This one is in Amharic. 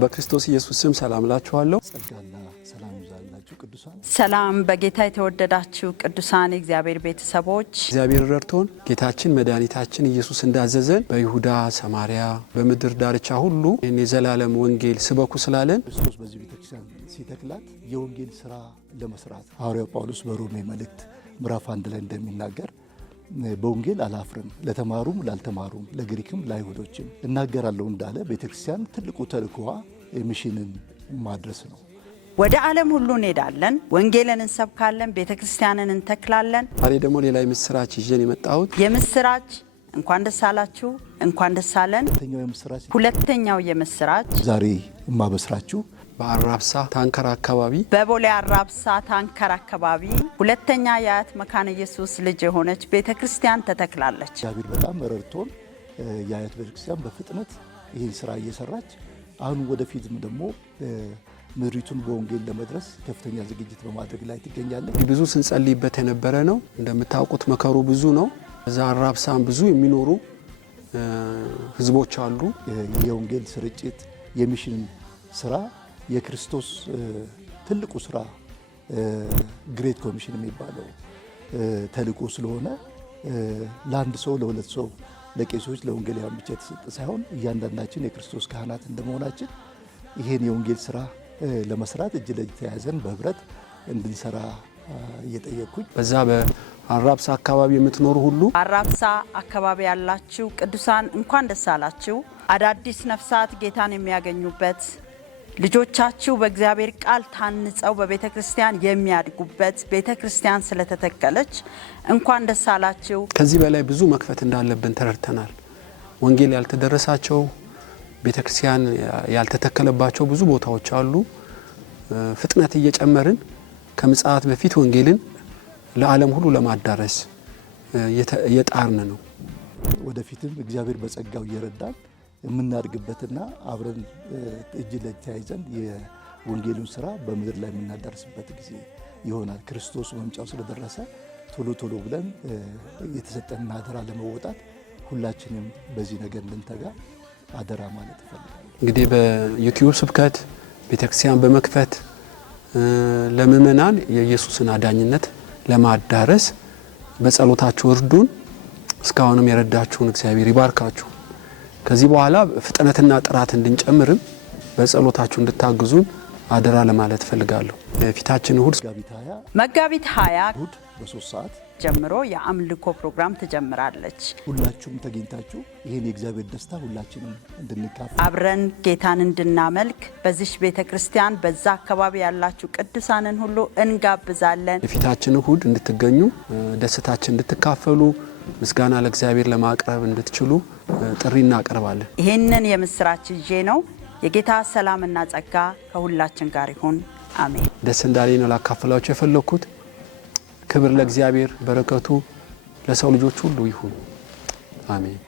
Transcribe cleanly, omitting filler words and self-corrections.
በክርስቶስ ኢየሱስ ስም ሰላም ላችኋለሁ። ጸጋና ሰላም ይብዛላችሁ ቅዱሳን። ሰላም በጌታ የተወደዳችሁ ቅዱሳን እግዚአብሔር ቤተሰቦች፣ እግዚአብሔር ረድቶን ጌታችን መድኃኒታችን ኢየሱስ እንዳዘዘን በይሁዳ ሰማሪያ በምድር ዳርቻ ሁሉ የዘላለም ወንጌል ስበኩ ስላለን ክርስቶስ በዚህ ቤተክርስቲያን ሲተክላት የወንጌል ስራ ለመስራት ሐዋርያው ጳውሎስ በሮሜ መልእክት ምዕራፍ 1 ላይ እንደሚናገር በወንጌል አላፍርም፣ ለተማሩም ላልተማሩም ለግሪክም ለአይሁዶችም እናገራለሁ እንዳለ ቤተክርስቲያን ትልቁ ተልእኮዋ ሚሽንን ማድረስ ነው። ወደ ዓለም ሁሉ እንሄዳለን፣ ወንጌልን እንሰብካለን፣ ቤተክርስቲያንን እንተክላለን። ዛሬ ደግሞ ሌላ የምስራች ይዤን የመጣሁት የምስራች እንኳን ደስ አላችሁ፣ እንኳን ደስ አለን። ሁለተኛው የምስራች ዛሬ ማበስራችሁ በአራብሳ ታንከር አካባቢ በቦሌ አራብሳ ታንከር አካባቢ ሁለተኛ የአያት መካነ ኢየሱስ ልጅ የሆነች ቤተክርስቲያን ተተክላለች። እግዚአብሔር በጣም ረድቶን የአያት ቤተክርስቲያን በፍጥነት ይህን ስራ እየሰራች አሁን ወደፊትም ደግሞ ምድሪቱን በወንጌል ለመድረስ ከፍተኛ ዝግጅት በማድረግ ላይ ትገኛለች። ብዙ ስንጸልይበት የነበረ ነው። እንደምታውቁት መከሩ ብዙ ነው። እዛ አራብሳም ብዙ የሚኖሩ ህዝቦች አሉ። የወንጌል ስርጭት የሚሽን ስራ የክርስቶስ ትልቁ ስራ ግሬት ኮሚሽን የሚባለው ተልእኮ ስለሆነ ለአንድ ሰው ለሁለት ሰው ለቄሶች ለወንጌላውያን ብቻ የተሰጠ ሳይሆን እያንዳንዳችን የክርስቶስ ካህናት እንደመሆናችን ይሄን የወንጌል ስራ ለመስራት እጅ ለእጅ ተያይዘን በህብረት እንድንሰራ እየጠየቅኩኝ በዛ በአራብሳ አካባቢ የምትኖሩ ሁሉ አራብሳ አካባቢ ያላችሁ ቅዱሳን እንኳን ደስ አላችሁ። አዳዲስ ነፍሳት ጌታን የሚያገኙበት ልጆቻችሁ በእግዚአብሔር ቃል ታንጸው በቤተክርስቲያን የሚያድጉበት ቤተክርስቲያን ስለተተከለች እንኳን ደስ አላችሁ። ከዚህ በላይ ብዙ መክፈት እንዳለብን ተረድተናል። ወንጌል ያልተደረሳቸው ቤተክርስቲያን ያልተተከለባቸው ብዙ ቦታዎች አሉ። ፍጥነት እየጨመርን ከምጽአት በፊት ወንጌልን ለዓለም ሁሉ ለማዳረስ የጣርን ነው። ወደፊትም እግዚአብሔር በጸጋው እየረዳን የምናድግበትና አብረን እጅ ለእጅ ተያይዘን የወንጌሉን ስራ በምድር ላይ የምናዳርስበት ጊዜ ይሆናል። ክርስቶስ መምጫው ስለደረሰ ቶሎ ብለን የተሰጠንን አደራ ለመወጣት ሁላችንም በዚህ ነገር እንድንተጋ አደራ ማለት እፈልጋለሁ። እንግዲህ በዩቲዩብ ስብከት ቤተክርስቲያን በመክፈት ለምእመናን የኢየሱስን አዳኝነት ለማዳረስ በጸሎታችሁ እርዱን። እስካሁንም የረዳችሁን እግዚአብሔር ይባርካችሁ። ከዚህ በኋላ ፍጥነትና ጥራት እንድንጨምርም በጸሎታችሁ እንድታግዙን አደራ ለማለት ፈልጋለሁ። ፊታችን እሁድ መጋቢት 20 እሁድ በ3 ሰዓት ጀምሮ የአምልኮ ፕሮግራም ትጀምራለች። ሁላችሁም ተገኝታችሁ ይሄን የእግዚአብሔር ደስታ ሁላችንም እንድንካፈል አብረን ጌታን እንድናመልክ በዚህ ቤተክርስቲያን በዛ አካባቢ ያላችሁ ቅዱሳንን ሁሉ እንጋብዛለን። የፊታችን እሁድ እንድትገኙ ደስታችን እንድትካፈሉ ምስጋና ለእግዚአብሔር ለማቅረብ እንድትችሉ ጥሪ እናቀርባለን። ይሄንን የምስራች ይዤ ነው። የጌታ ሰላምና ጸጋ ከሁላችን ጋር ይሁን። አሜን። ደስ እንዳለኝ ነው ላካፈላችሁ የፈለኩት። ክብር ለእግዚአብሔር፣ በረከቱ ለሰው ልጆች ሁሉ ይሁን። አሜን።